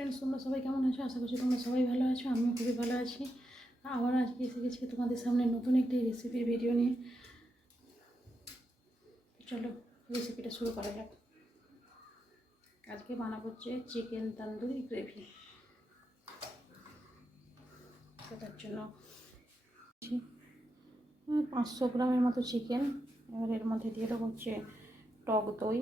ফ্রেন্ডস, তোমরা সবাই কেমন আছো? আশা করছি তোমরা সবাই ভালো আছো। আমিও খুবই ভালো আছি। আবার আজকে এসে গেছি তোমাদের সামনে নতুন একটি রেসিপির ভিডিও নিয়ে। চলো রেসিপিটা শুরু করা যাক। আজকে বানাবো হচ্ছে চিকেন তন্দুরি গ্রেভি। তার জন্য 500 গ্রামের মতো চিকেন। এবার এর মধ্যে দিয়ে দেবো হচ্ছে টক দই,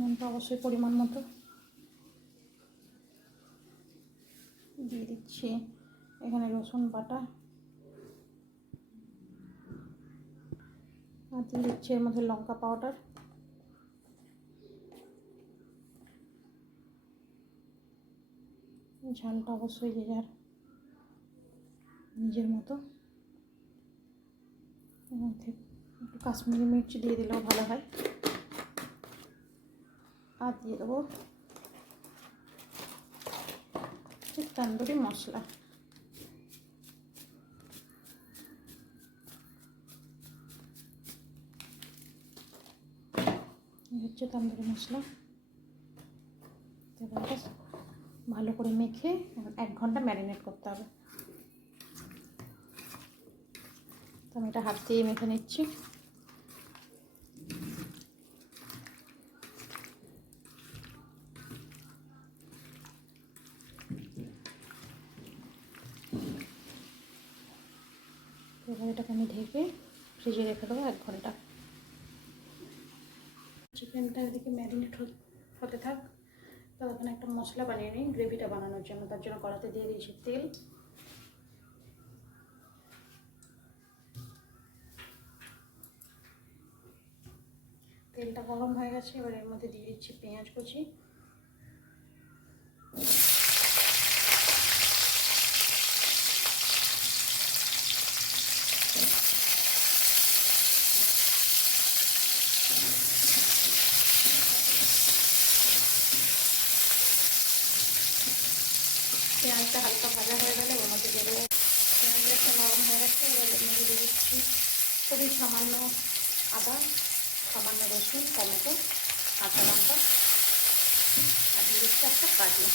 নুনটা অবশ্যই পরিমাণ মতো দিয়ে দিচ্ছি। এখানে রসুন বাটা আর দিয়ে দিচ্ছি এর মধ্যে লঙ্কা পাউডার, ঝালটা অবশ্যই যে যার নিজের মতো। এর মধ্যে একটু কাশ্মীরি মির্চ দিয়ে দিলেও ভালো হয়। আর দিয়ে দেবো তন্দুরি মশলা। এই হচ্ছে তন্দুরি মশলা। এবার ভালো করে মেখে 1 ঘন্টা ম্যারিনেট করতে হবে। তো আমি এটা হাত দিয়ে মেখে নিচ্ছি। এবার এটাকে আমি ঢেকে ফ্রিজে রেখে দেবো 1 ঘন্টা। চিকেনটা এদিকে ম্যারিনেট হতে থাক। ততক্ষণ একটা মশলা বানিয়ে নিই গ্রেভিটা বানানোর জন্য। তার জন্য কড়াতে দিয়ে দিয়েছি তেল। তেলটা গরম হয়ে গেছে। এবার এর মধ্যে দিয়ে দিচ্ছি পেঁয়াজ কুচি, পেঁয়াজটা হালকা ভাজা হয়ে গেলে ওর মধ্যে দিয়ে দেবো। পেঁয়াজটা একটা নরম হয়ে গেছে। এবার এর মধ্যে দিয়ে দিচ্ছি খুবই সামান্য আদা, সামান্য রসুন, টমেটো, কাঁচা লঙ্কা আর দিয়ে দিচ্ছি একটা কাজু।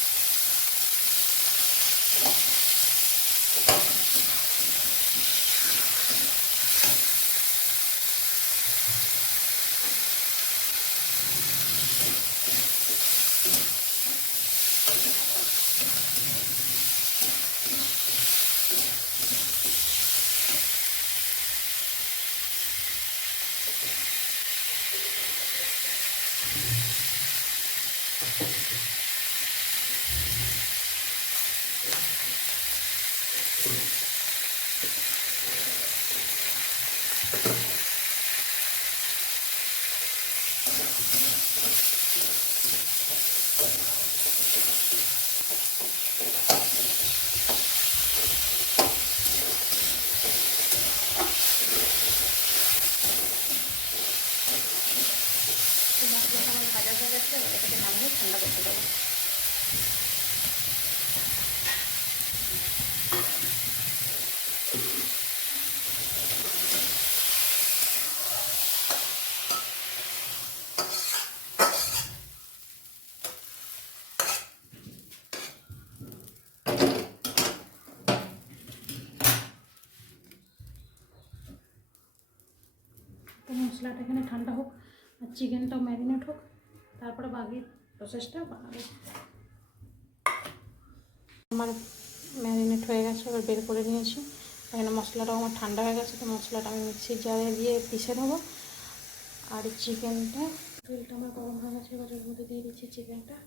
মশলাটা আমার ভাজা হয়ে গেছে। এবার এটাকে নামিয়ে ঠান্ডা করতে দেবো। তো মশলাটা এখানে ঠান্ডা হোক আর চিকেনটাও ম্যারিনেট হোক, তারপরে বাকি প্রসেসটা বানাবো। আমার ম্যারিনেট হয়ে গেছে। এবার বের করে নিয়েছি। এখানে মশলাটাও আমার ঠান্ডা হয়ে গেছে। তো মশলাটা আমি মিক্সির জারে দিয়ে পিষে নেবো। আর চিকেনটা, তেলটা আমার গরম হয়ে গেছে। এবার এর মধ্যে দিয়ে দিচ্ছি চিকেনটা।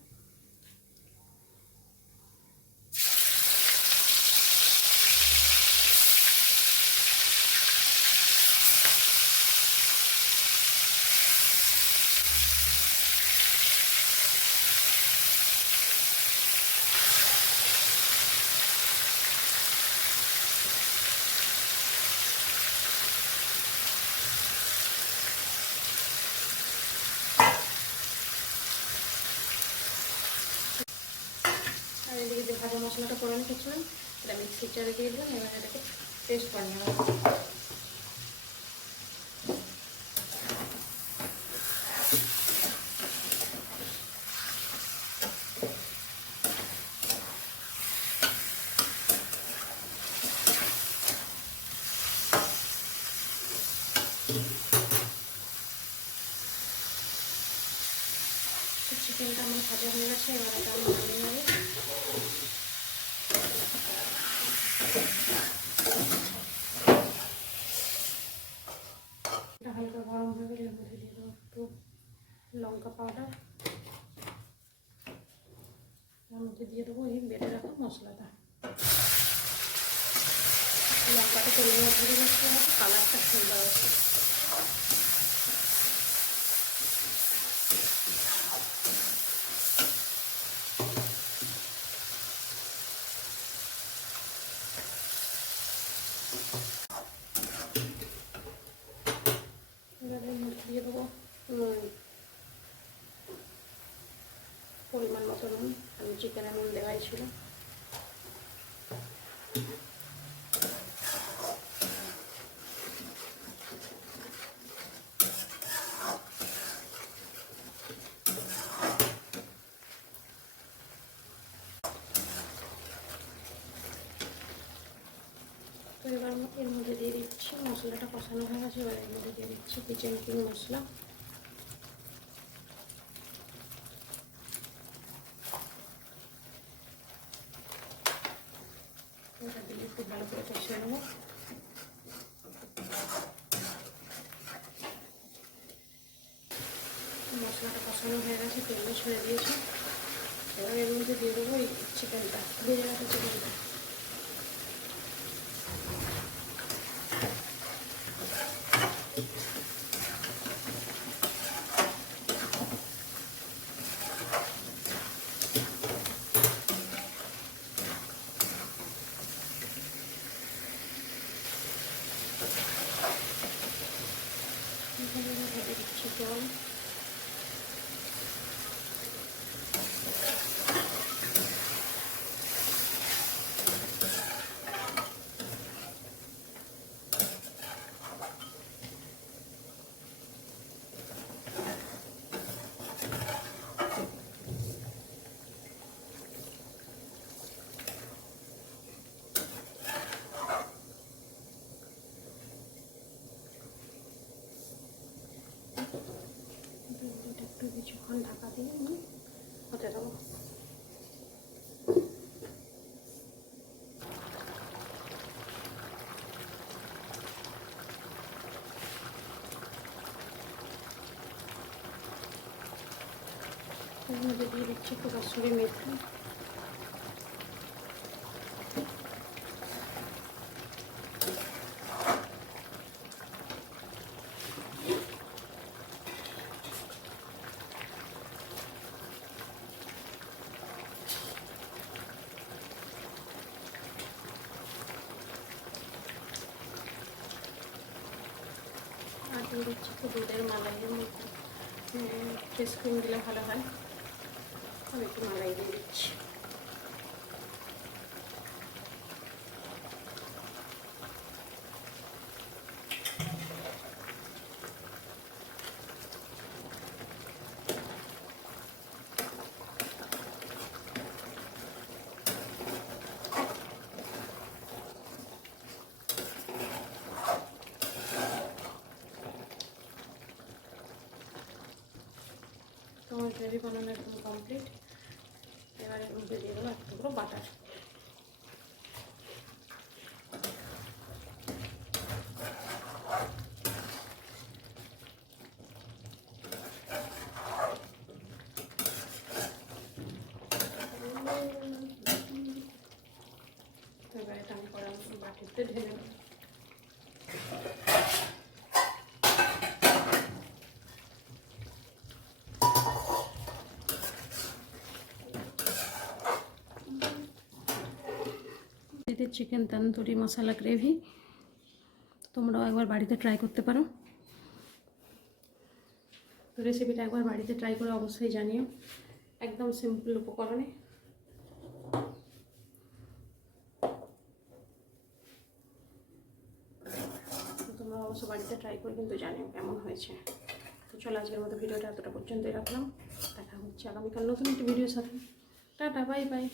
ভাজা মশলাটা করে রেখেছিলাম, এটা মিক্সির জারে দিয়ে দিলাম। এবার এটাকে পেস্ট বানিয়ে নেব। চিকেনটা আমার ভাজা হয়ে গেছে, এবার এটা আমি নামিয়ে নেব। এটা হালকা গরম হয়ে গেলে এর মধ্যে দিয়ে দেবো একটু লঙ্কা পাউডার, এর মধ্যে দিয়ে দেবো এই বেটে রাখা মশলাটা। লঙ্কাটা তেলের মধ্যে দিয়ে দিতে হবে, কালারটা সুন্দর আছে। এবারে দিয়ে দেবো নুন, পরিমাণ মতো নুন। আমি চিকেনে নুন দেওয়াই ছিল। তো এবার এর মধ্যে দিয়ে দিচ্ছি, মশলাটা কষানো হয়ে গেছে, এবার এর মধ্যে দিয়ে দিচ্ছি কিচেন কিং মশলা। এটা দিয়ে একটু ভালো করে কষিয়ে নেবো। মশলাটা কষানো হয়ে গেছে, তেলও ছেড়ে দিয়েছি। এবার এর মধ্যে দিয়ে দেবো এই চিকেনটা, ভেজে রাখা চিকেনটা। ভেজে দিচ্ছি জল। একটু কিছুক্ষণ ঢাকা দিয়ে হতে দেবো। এর মধ্যে দিয়ে দিচ্ছি একটু কসুরি মেথি। আর দিয়ে দিচ্ছি একটু দুধের মালাইয়ের মধ্যে ফ্রেশ ক্রিম দিলে ভালো হয়। আমি একটু মালাই দিয়ে দিচ্ছি। তোমার গ্রেভি বানানো একদম কমপ্লিট। এবারে এর মধ্যে দিয়ে দেবো এক টুকরো বাটার। এবারে এটা আমি কড়া বাটিতে ঢেলে নেব। চিকেন তন্দুরি মশলা গ্রেভি তোমরাও একবার বাড়িতে ট্রাই করতে পারো। তো রেসিপিটা একবার বাড়িতে ট্রাই করে অবশ্যই জানিও। একদম সিম্পল উপকরণে অবশ্য বাড়িতে ট্রাই করে কিন্তু জানিও কেমন হয়েছে। তো চলো আজকের মতো ভিডিওটা এতটা পর্যন্তই রাখলাম। দেখা হচ্ছে আগামীকাল নতুন একটি ভিডিওর সাথে। Tata, bye bye.